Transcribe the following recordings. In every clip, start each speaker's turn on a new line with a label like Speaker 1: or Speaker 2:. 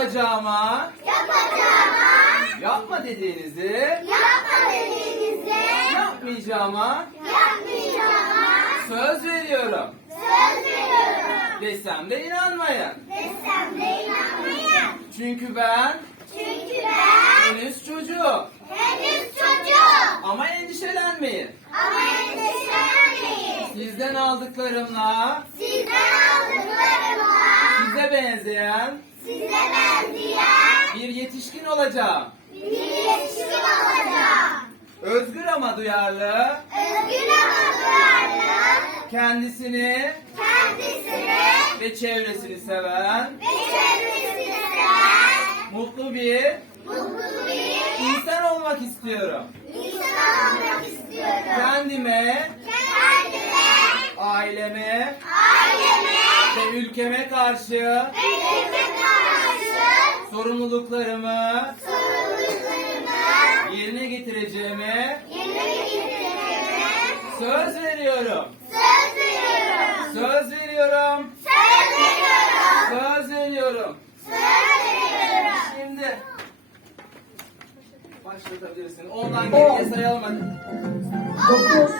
Speaker 1: yapacağıma. Yapma dediğinizi yapmayacağıma söz veriyorum. Desem de inanmayın. Çünkü ben
Speaker 2: Çünkü ben
Speaker 1: henüz çocuğum.
Speaker 2: henüz çocuğum.
Speaker 1: Ama endişelenmeyin.
Speaker 2: Ama endişelenmeyin.
Speaker 1: Sizden aldıklarımla
Speaker 2: Sizden aldıklarımla
Speaker 1: size benzeyen
Speaker 2: size benzeyen
Speaker 1: bir yetişkin olacağım.
Speaker 2: bir yetişkin olacağım.
Speaker 1: Özgür ama duyarlı,
Speaker 2: Özgür ama duyarlı,
Speaker 1: kendisini
Speaker 2: kendisini
Speaker 1: ve çevresini seven,
Speaker 2: ve çevresini seven,
Speaker 1: mutlu bir
Speaker 2: mutlu bir
Speaker 1: insan olmak istiyorum.
Speaker 2: insan olmak istiyorum.
Speaker 1: Kendime,
Speaker 2: Kendime,
Speaker 1: aileme
Speaker 2: aileme
Speaker 1: ülkeme karşı
Speaker 2: ülkeme karşı
Speaker 1: sorumluluklarımı
Speaker 2: sorumluluklarımı
Speaker 1: yerine getireceğime
Speaker 2: yerine getireceğime
Speaker 1: söz veriyorum.
Speaker 2: Söz veriyorum.
Speaker 1: Söz veriyorum.
Speaker 2: Söz veriyorum.
Speaker 1: Söz veriyorum.
Speaker 2: Söz veriyorum.
Speaker 1: Şimdi başlatabilirsin. Ondan geriye sayalım hadi.
Speaker 3: 9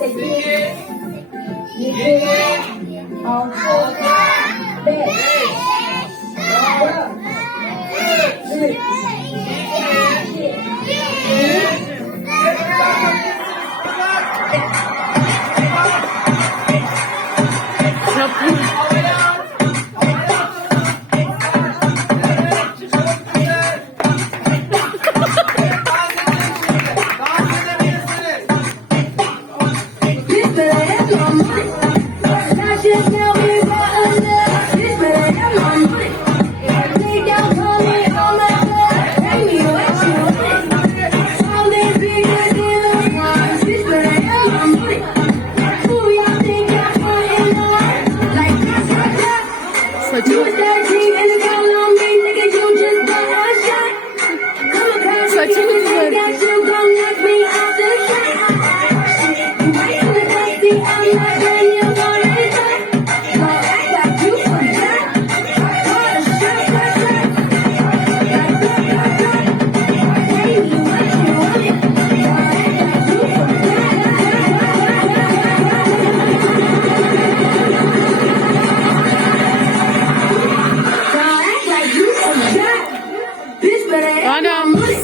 Speaker 3: 8 7好，预备。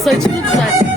Speaker 4: Saçını düzelt.